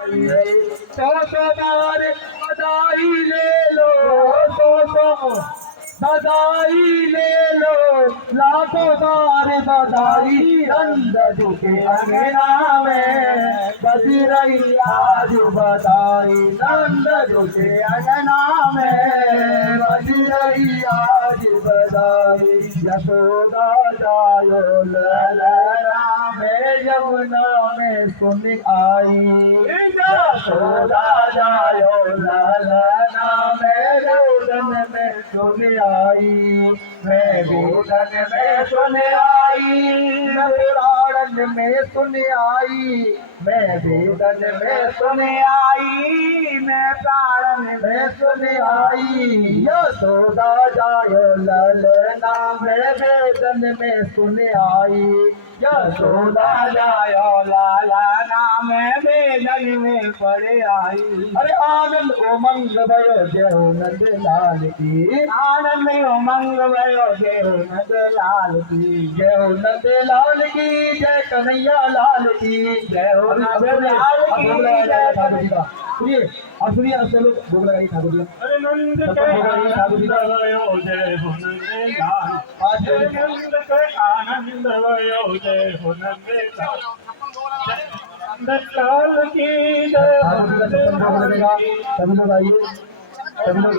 सौ बार बधाई ले लो, सौ बधाई ले लो, लाखों बार बधाई। नंद जी के अंगना में बज रही आज बधाई, नंद जी के अंगना में बज रही आज बधाई। यशोदा जायो ललना में यमुना में सुन आई, यशोदा जायो ललना में रोदन में सुन आई, मैं रोदन में सुन आई, मैं पुराण में सुन आई, मैं वेदन में सुन आई, मैं प्राण में सुन आई। यशोदा जायो ललना में वेदन में सुन आई, यशोदा जायो ललना में वेदन में पड़ आई। अरे आनंद उमंग भयो जय हो नंद लाल की, आनंद उमंग भयो जय हो नंद लाल की, जय हो नंद लाल की, जय कन्हैया लाल की, जय हो नंद लाल की, जय कन्हैया। सुनिए आप सुनिए, आप लोग भोग लगाइए ठाकुर जी। अरे नंद के आनंद भयो जय हो नंद लाल, जय नंद के आनंद भयो जय हो नंद लाल, नंद लाल की जय हो नंद लाल की। सभी लोग आइए, सभी लोग